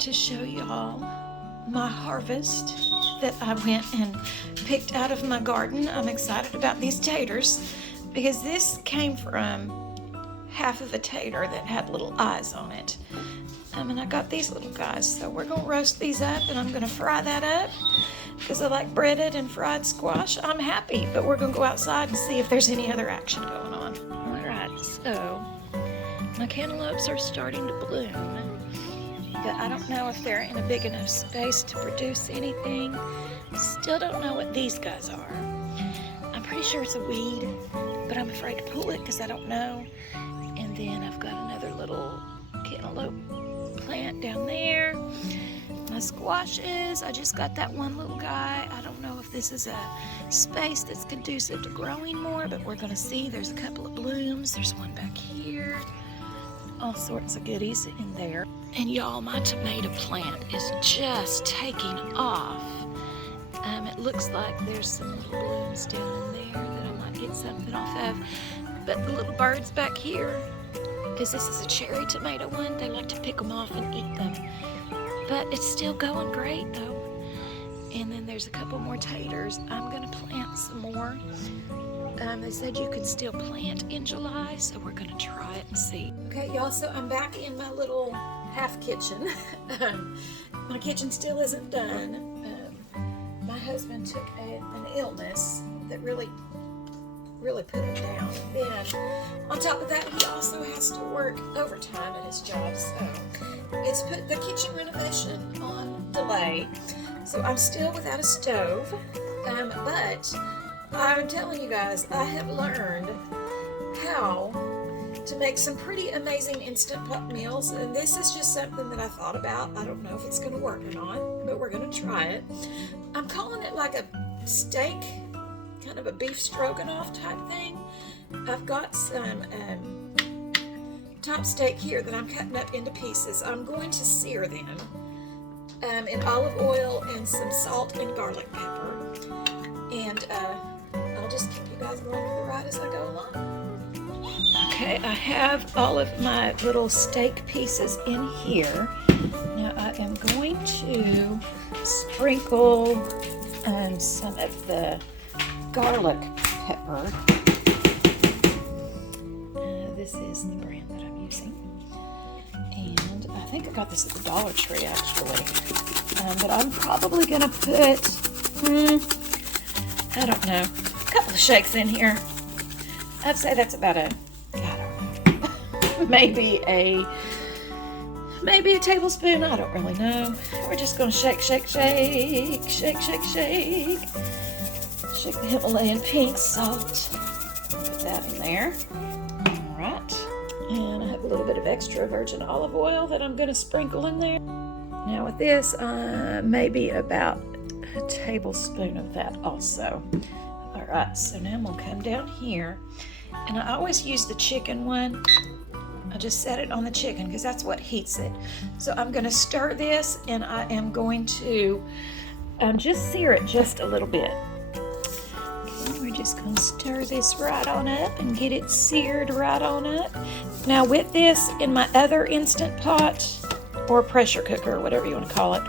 to show y'all my harvest that I went and picked out of my garden. I'm excited about these taters because this came from half of a tater that had little eyes on it. And I got these little guys, so we're gonna roast these up and I'm gonna fry that up because I like breaded and fried squash. I'm happy, but we're gonna go outside and see if there's any other action going on. All right, so my cantaloupes are starting to bloom, but I don't know if they're in a big enough space to produce anything. Still don't know what these guys are. I'm pretty sure it's a weed, but I'm afraid to pull it because I don't know. And then I've got another little cantaloupe plant down there. My squashes, I just got that one little guy. I don't know if this is a space that's conducive to growing more, but we're gonna see. There's a couple of blooms. There's one back here. All sorts of goodies in there. And y'all, my tomato plant is just taking off. It looks like there's some little blooms down in there that I might get something off of. But the little birds back here, because this is a cherry tomato one, they like to pick them off and eat them. But it's still going great though. And then there's a couple more taters. I'm gonna plant some more. They said you could still plant in July, so we're gonna try it and see. Okay, y'all, so I'm back in my little half kitchen. My kitchen still isn't done. My husband took an illness that really put him down. Then, on top of that, he also has to work overtime at his job, so it's put the kitchen renovation on delay. So I'm still without a stove, but I'm telling you guys, I have learned how to make some pretty amazing Instant Pot meals, and this is just something that I thought about. I don't know if it's going to work or not, but we're going to try it. I'm calling it like a steak, kind of a beef stroganoff type thing. I've got some top steak here that I'm cutting up into pieces. I'm going to sear them in olive oil and some salt and garlic pepper, and I'll just keep you guys along for the ride as I go along. Okay, I have all of my little steak pieces in here. Now I am going to sprinkle some of the garlic pepper. This is the brand that I'm using. And I think I got this at the Dollar Tree actually. But I'm probably going to put, I don't know, a couple of shakes in here. I'd say that's about I don't know, maybe a tablespoon. I don't really know. We're just going to shake, shake, shake, shake, shake, shake. Shake the Himalayan pink salt. Put that in there. All right. And I have a little bit of extra virgin olive oil that I'm going to sprinkle in there. Now with this, maybe about a tablespoon of that also. All right, so now I'm going to come down here. And I always use the chicken one. I just set it on the chicken because that's what heats it. So I'm going to stir this, and I am going to just sear it just a little bit. Okay, we're just going to stir this right on up and get it seared right on up. Now with this, in my other Instant Pot or pressure cooker, or whatever you want to call it,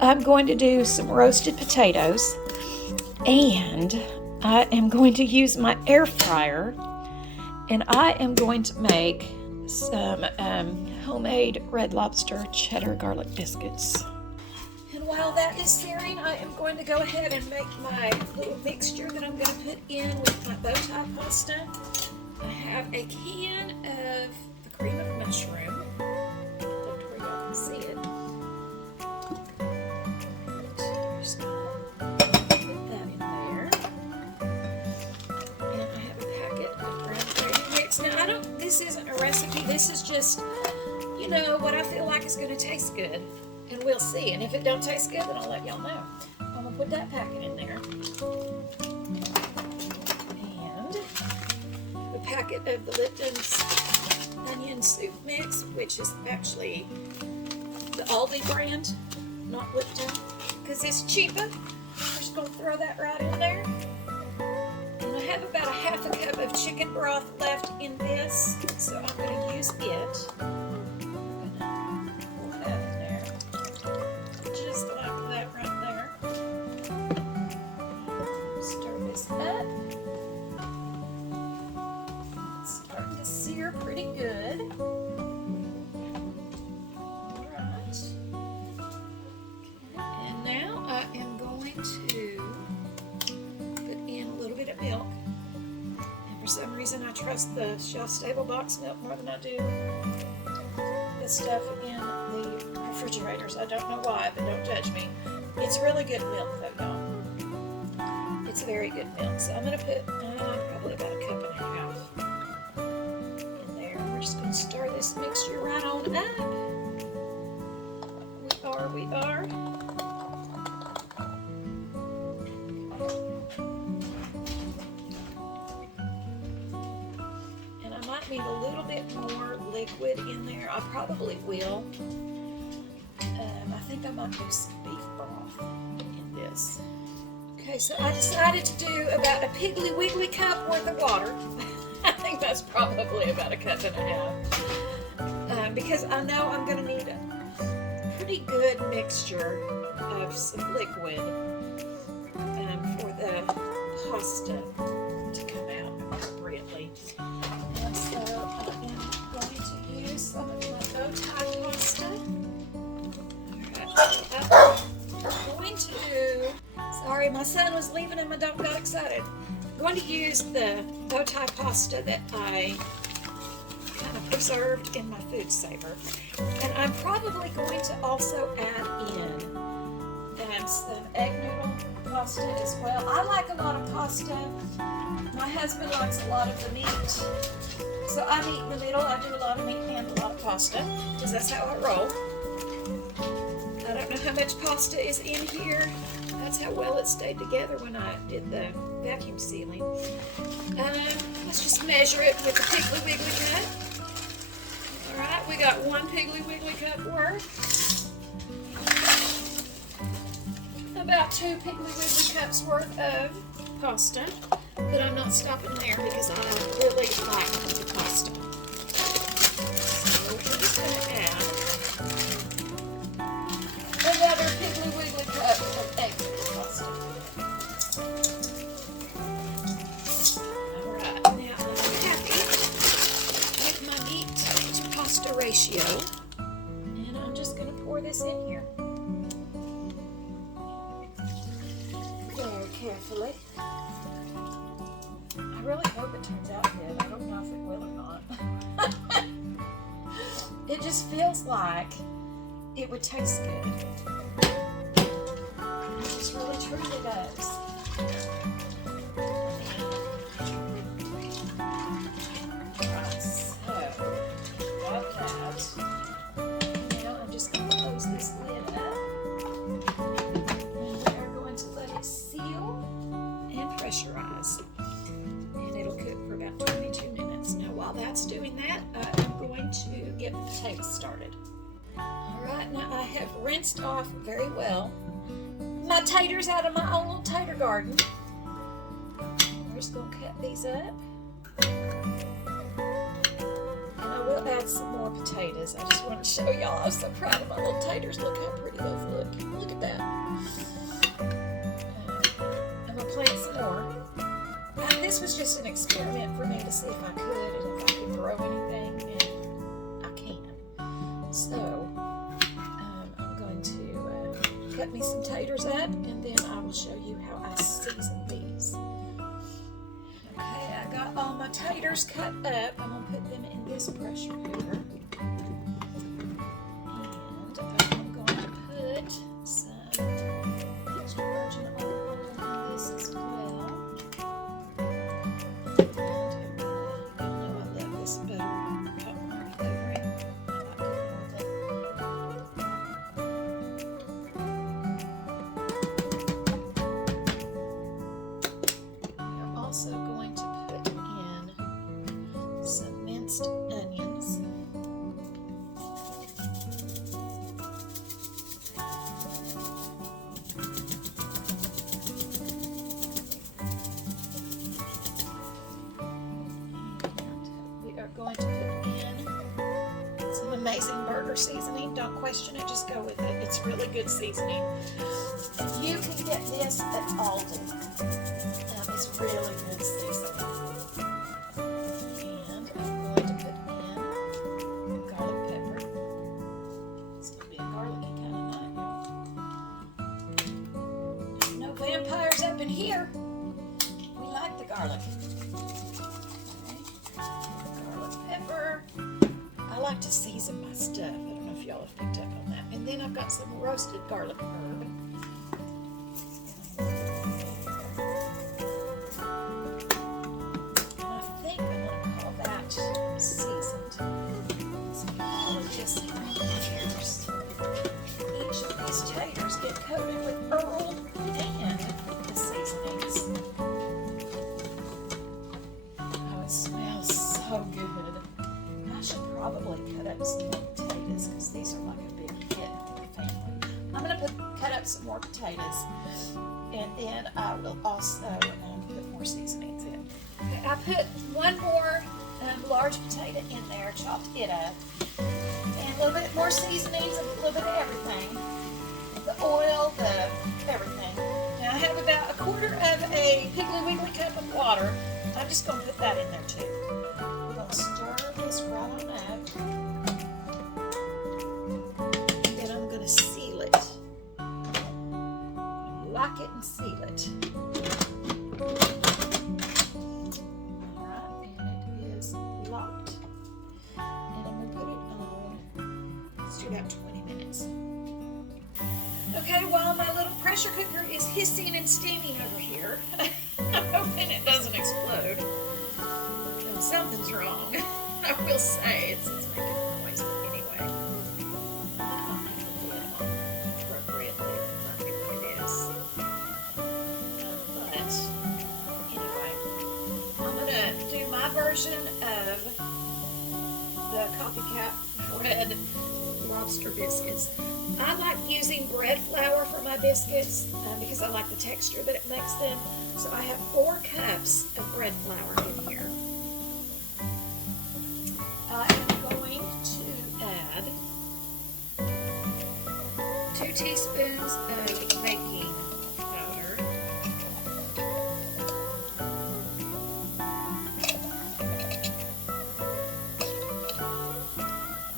I'm going to do some roasted potatoes, and I am going to use my air fryer, and I am going to make some homemade Red Lobster cheddar garlic biscuits. And while that is searing, I am going to go ahead and make my little mixture that I'm going to put in with my bow tie pasta. I have a can of the cream of mushroom. Look to where y'all can see it. Just gonna put that in there. And I have a packet of brown mix. Now this isn't a recipe, this is just, you know, what I feel like is going to taste good. And we'll see. And if it don't taste good, then I'll let y'all know. I'm going to put that packet in there. And a packet of the Lipton's onion soup mix, which is actually the Aldi brand, not Lipton, because it's cheaper. We're just going to throw that right in there. And I have about a half a cup of chicken broth left in this, so I'm going to use it. I'm going to pour that in there. trust the shelf-stable box milk more than I do the stuff in the refrigerators. I don't know why, but don't judge me. It's really good milk, though, y'all. It's very good milk. So I'm going to put probably about a cup and a half in there. We're just going to stir this mixture right on up. We are. And I might need a little bit more liquid in there. I probably will. I think I might do some beef broth in this. Okay, so I decided to do about a Piggly Wiggly cup worth of water. I think that's probably about a cup and a half. Because I know I'm going to need a pretty good mixture of some liquid for the pasta to come out appropriately. And so I am going to use some of my bow tie pasta. I'm going to, sorry, my son was leaving and my dog got excited. I'm going to use the bow tie pasta that I kind of preserved in my food saver. And I'm probably going to also add in some egg noodle pasta as well. I like a lot of pasta. My husband likes a lot of the meat. So I meet in the middle. I do a lot of meat and a lot of pasta because that's how I roll. I don't know how much pasta is in here. That's how well it stayed together when I did the vacuum sealing. Let's just measure it with the Piggly Wiggly cup. Alright, we got one Piggly Wiggly cup worth. About 2 Piggly Wiggly cups worth of pasta. But I'm not stopping there because I really like the pasta. So we're just going to add another Piggly Wiggly cup of egg pasta. Alright, now I'm happy with my meat to pasta ratio. And I'm just going to pour this in here. Very carefully. I really hope it turns out good. I don't know if it will or not. It just feels like it would taste good. It just really truly does. Right, so got that. Now I'm just going to close this lid up. And we are going to let it seal and pressurize. And it'll cook for about 22 minutes. Now while that's doing that, I'm going to get the potatoes started. Alright, now I have rinsed off very well my taters out of my own little tater garden. We're just going to cut these up. And I will add some more potatoes. I just want to show y'all. I'm so proud of my little taters. Look how pretty those look. Look at that. I'm going to plant some more. And this was just an experiment for me to see if I could and if I could grow anything. And I can. So I'm going to cut me some taters up, and then I will show you how I season these. Okay, I got all my taters cut up. I'm going to put them in this pressure cooker. And I'm going to put some extra virgin olive oil in this as well. And you know I love this butter popcorn flavoring. I like it I'm also going to put in some minced onions. We are going to put in some amazing burger seasoning. Don't question it, just go with it. It's really good seasoning. And you can get this at Aldi. It's really good seasoning. And I'm going to put in garlic pepper. It's going to be a garlicky kind of night, y'all. No vampires up in here. We like the garlic. Okay. I like to season my stuff. I don't know if y'all have picked up on that. And then I've got some roasted garlic herb. And I think I'm going to call that seasoned. So I'll just here's each of these taters get coated with Earl and the seasonings. Oh, it smells so good. I should probably cut up some more potatoes because these are like a big hit for the family. I'm going to cut up some more potatoes, and then I will also put more seasonings in. Okay, I put one more large potato in there, chopped it up, and a little bit more seasonings, and a little bit of everything. The oil, the everything. Now I have about a quarter of a Piggly Wiggly cup of water. I'm just going to put that in there too. I'm going to stir this right on up. And I'm going to seal it. Lock it and seal it. Alright, and it is locked. And I'm going to put it on, let's do about 20 minutes. Okay, while my little pressure cooker is hissing and steaming over here, I'm hoping it doesn't explode. No, something's wrong. I will say it's making a noise, but anyway. I'll have to put it on appropriately. Might be what it is. But anyway, I'm going to do my version of the copycat bread lobster biscuits. I like using bread flour for my biscuits because I like the texture that it makes them. So I have 4 cups of bread flour in here. I am going to add 2 teaspoons of baking powder.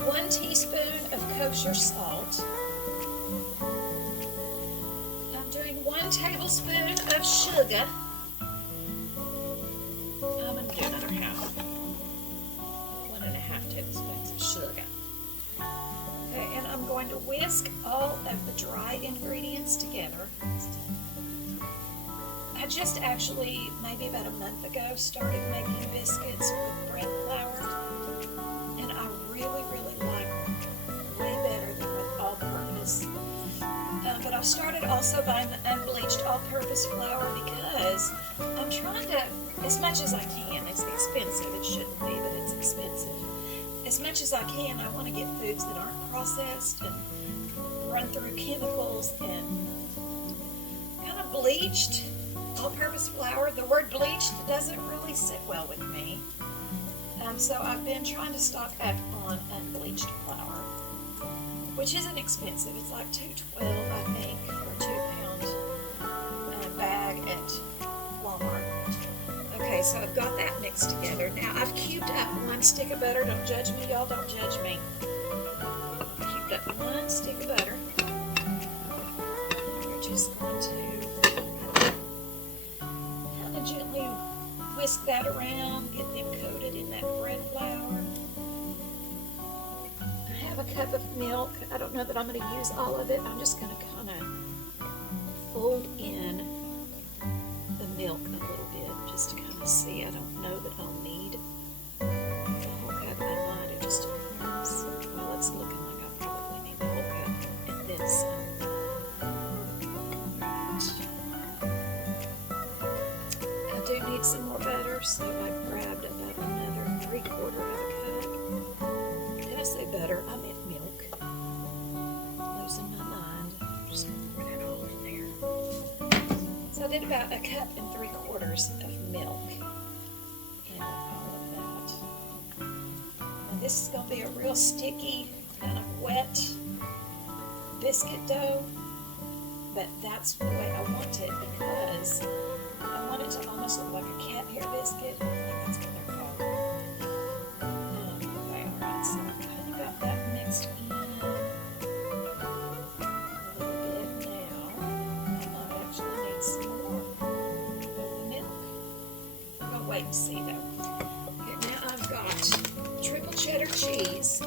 1 teaspoon of kosher salt. I'm doing 1 tablespoon of sugar. I'm going to do another half. 1.5 tablespoons of sugar. Okay, and I'm going to whisk all of the dry ingredients together. I just actually, maybe about a month ago, started making biscuits with bread flour. And I really, really like them. Way better than with all-purpose. But I've started also buying the unbleached all-purpose flour because I'm trying to, as much as I can, it's expensive, it shouldn't be, but it's expensive. As much as I can, I want to get foods that aren't processed and run through chemicals and kind of bleached all-purpose flour. The word bleached doesn't really sit well with me. So I've been trying to stock up on unbleached flour, which isn't expensive. It's like $2.12, I think, for a 2-pound bag at Walmart. Okay, so I've got that mixed together. Now I've cubed up 1 stick of butter. Don't judge me, y'all. Don't judge me. I've cubed up 1 stick of butter. We're just going to kind of gently whisk that around, get them coated in that bread flour. I have a cup of milk. I don't know that I'm going to use all of it. I'm just going to kind of fold in the milk a little bit just to kind of see. I don't know that I'll need the whole cup. I might. It just depends. Well, it's looking like I probably need the whole cup and then some. I do need some more butter, so I grabbed about another 3/4 of a cup. Did I say butter? I meant milk. Losing my mind. I'm just going to pour that all in there. So I did about 1 3/4 of milk in all of that. And this is going to be a real sticky, kind of wet biscuit dough, but that's the way I want it because I want it to almost look like a cat hair biscuit. I think that's what they're called. Okay, alright, so I've kind of got that mixed in a little bit now. And I actually need some more of the milk. I'm going to wait and see though. Okay, now I've got triple cheddar cheese.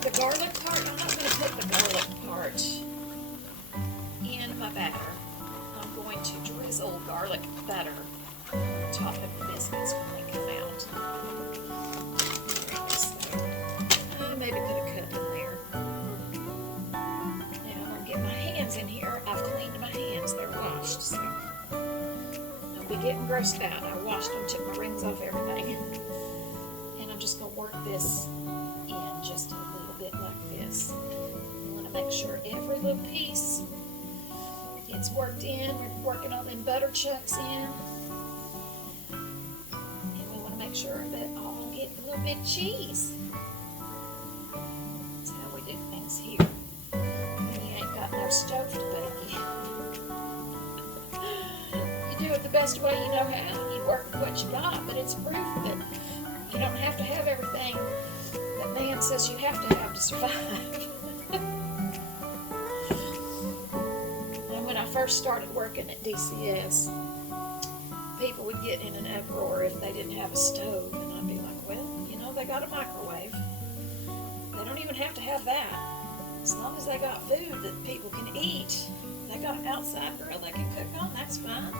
the garlic part, I'm not going to put the garlic part in my batter. I'm going to drizzle garlic batter on top of the biscuits when they come out. Maybe put a cup in there. Now I'm going to get my hands in here. I've cleaned my hands. They're washed, so don't be getting grossed out. I washed them, took my rings off, everything. And I'm just going to work this in just a little bit like this. I want to make sure every little piece gets worked in. We're working all them butter chunks in. And we want to make sure that all get a little bit of cheese. That's how we do things here. When you ain't got no stove to bake in. You do it the best way you know how. You work with what you got, but it's proof that you don't have to have everything that man says you have to survive. And when I first started working at DCS, people would get in an uproar if they didn't have a stove, and I'd be like, well, you know, they got a microwave. They don't even have to have that. As long as they got food that people can eat, they got an outside grill they can cook on, that's fine.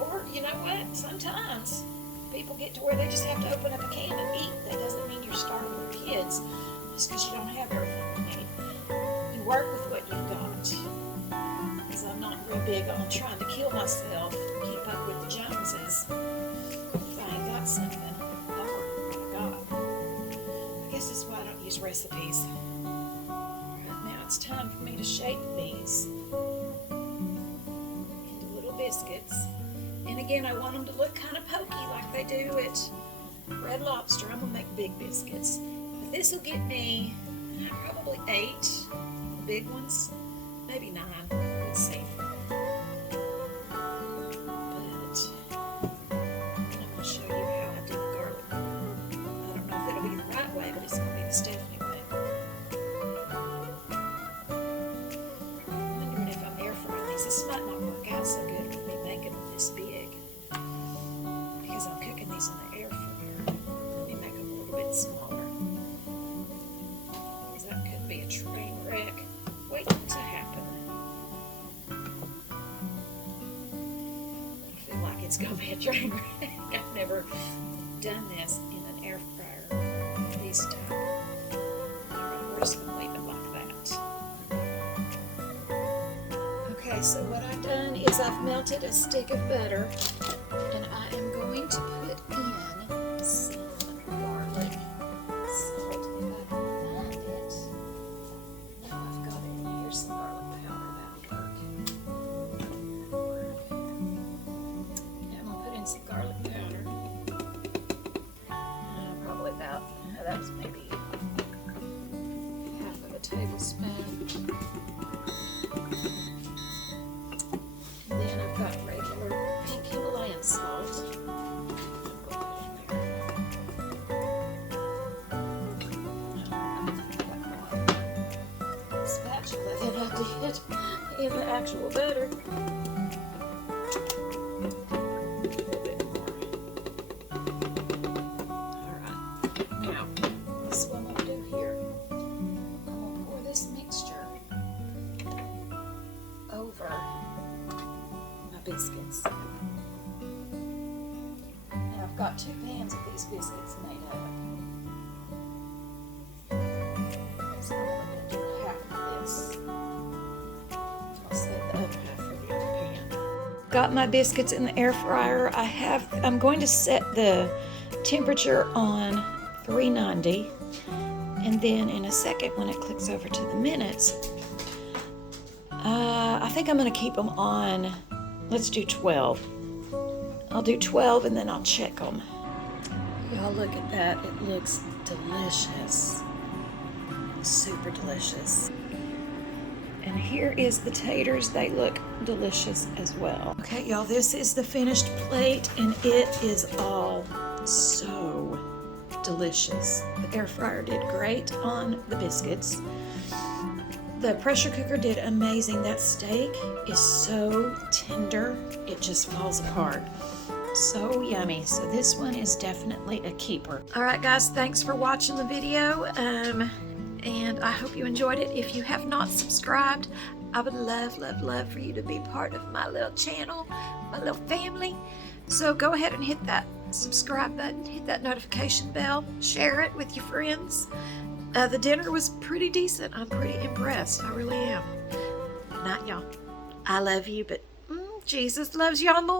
Or, you know what, sometimes people get to where they just have to open up a can and eat. That doesn't mean you're starving your kids just because you don't have everything you need. You work with what you've got. Because I'm not real big on trying to kill myself and keep up with the Joneses. If I ain't got something, I'll work with what I got. I guess that's why I don't use recipes. Right now it's time for me to shape these into little biscuits. And again, I want them to look kind of pokey like they do at Red Lobster. I'm going to make big biscuits. But this will get me probably 8 big ones, maybe 9. Let's see. But I'm going to show you how I do the garlic. I don't know if it'll be the right way, but it's going to be the Stephanie way. I'm wondering if I'm air frying these. This might not work out so good with me making them this big. Because I'm cooking these in the air fryer. Let me make them a little bit smaller. Because that could be a train wreck waiting to happen. I feel like it's going to be a train wreck. I've never done this in an air fryer this time. Alright, we're just going to leave it like that. Okay, so what I've done is I've melted a stick of butter. And I am going to put in some garlic salt if I can find it. Now I've got it in here, some garlic powder, that'll work. Now I'm going to put in some garlic powder. Probably about, that was maybe half of a tablespoon. And then I've got regular pink Himalayan salt. Spatula that I did in the actual butter. Alright, now this is what I'm going to do here. I'm going to pour this mixture over my biscuits. Now I've got 2 pans of these biscuits made up. So I'm going to do half of this. I'll save the other half for the other pan. Got my biscuits in the air fryer. I'm going to set the temperature on 390, and then in a second when it clicks over to the minutes, I think I'm going to keep them on. Let's do 12. I'll do 12 and then I'll check them. Y'all look at that. It looks delicious. Super delicious. And here is the taters. They look delicious as well. Okay, y'all, this is the finished plate and it is all so delicious. The air fryer did great on the biscuits. The pressure cooker did amazing. That steak is so tender, it just falls apart. So yummy. So this one is definitely a keeper. All right, guys, thanks for watching the video. and I hope you enjoyed it. If you have not subscribed, I would love, love, love for you to be part of my little channel, my little family. So go ahead and hit that subscribe button, hit that notification bell, share it with your friends. The dinner was pretty decent. I'm pretty impressed. I really am. Good night, y'all. I love you, but Jesus loves y'all more.